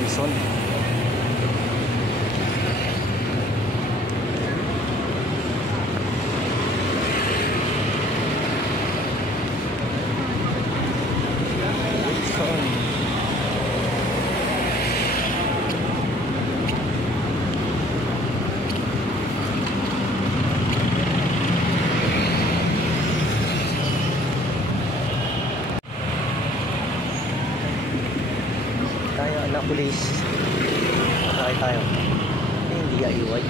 Wilson. Tayo anak pulis. Sakay tayo. Hindi ayuway.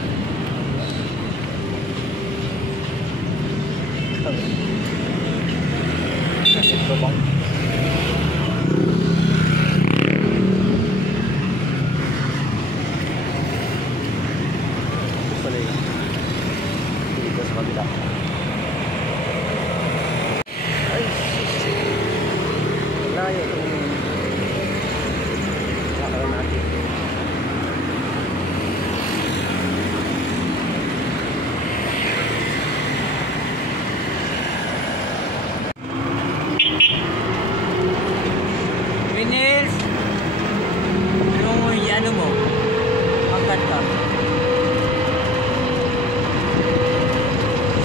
Ito bang ito pala yun. Dito sa kabila. Ay layo itong sakay natin. Nils, ano mo? Magkanta.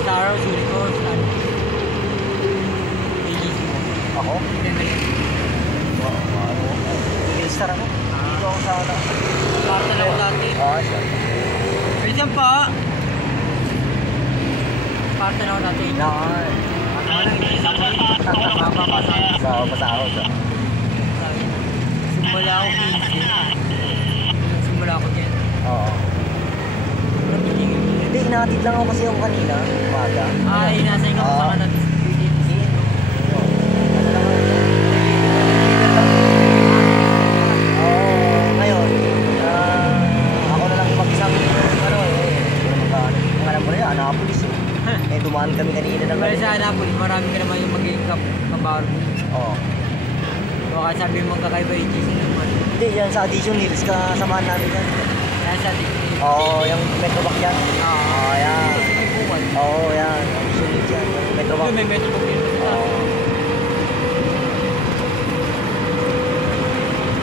Star Wars, Unicorn, ano? AGC mo. Ako? Ano? Star ako? Dito ako sa ano? Parta na ako dati. Siya. Pwede pa. Parta na ako dati. Yan. Ano lang, isa ko rin. Mapapasa. Pasahod siya. Simula ako 15. Simula ako din. Oo. Hindi, inaatid lang ako kasi yung kanina. Umaga. Ay, nasa ikaw sa kanan. Ngayon, ako na lang mag-isang ano ang alam mo na yan, Annapolis eh. Dumaan kami kanina ng Pero sa Annapolis, marami ka naman yung magiging kabaro. Oo. Baka sabi mo magkakaiba yung GC naman. Hindi, yan sa Addition Hills, kasamahan namin yan. Kaya sa atin. Oo, yung Metrovac yan. Oo, yan. may buwan. Oo, yan. Addition Hills yan. Yung Metrovac. May Metrovac dito. Oo.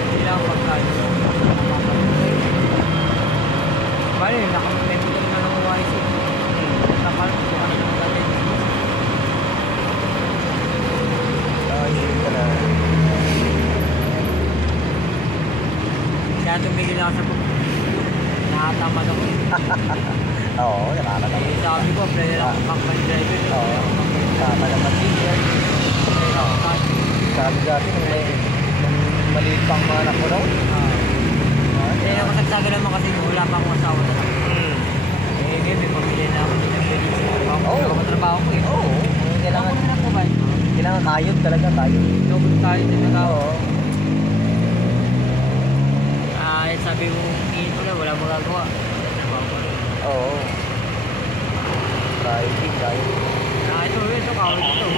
Hindi lang ang pagkain. Bale, nakamemento naman ng YC. Nakalap ko kasi ng natin. Hilig ka na. Kaya tumigil ako sa nakatamad ako. Oo, nakakatawa. Sabi ko, player ako company driver. Oo. Tama naman din yan. Sabi dati nung maliit pang mga anak ko daw. Eh, nakasagsaga naman kasi wala pa akong asawa na lang. Eh, ngayon may pamilya na ako. Ako trabaho ko eh. Oo. Kailangan Ako na po ba? Kailangan kayod talaga, kayod. Double tayo talaga. Oo. Sabi mo, tingin ko na, wala magagawa. Oo. Driving, kayod. Ito, kawal ito.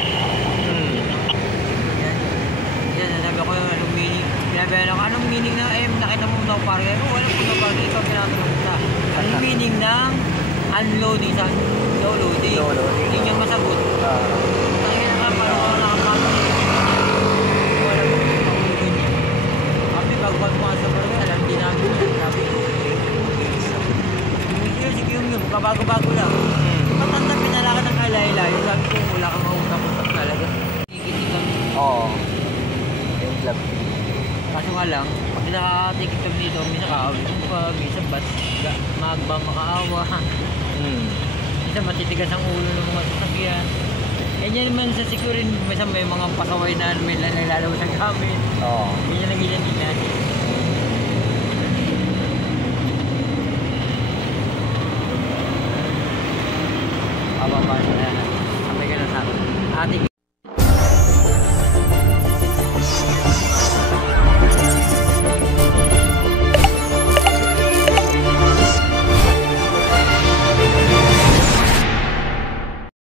Yan, nasabi ako yung anong meaning. Sinabihan ako, anong meaning na, nakita mo daw parang, wala mo daw parang ito, tinatanong ko na. Anong meaning ng unloading sa low-loading? Hindi niya masagot. Kaya nga, parang ako nakapasok. Wala mo makuloy niya. Kami, bago mga sa barangay, alam din namin yan. Sabi ko, sige yung bago-bago lang. Matanda pinalakan ng kalay-lay. Sabi ko, wala kang mautap-utap talaga. Tikitin kami. Oo. Yung club. Kaso nga lang, pag nakakatikit kami dito, minsan kaawin kong pa, minsan magba makaawa. Minsan matitigas ang ulo ng mga sasakyan. Ganyan naman sa sikurin, minsan may mga pasaway na may nalalaro sa gamit. Oo. Ganyan lang ganyan din natin.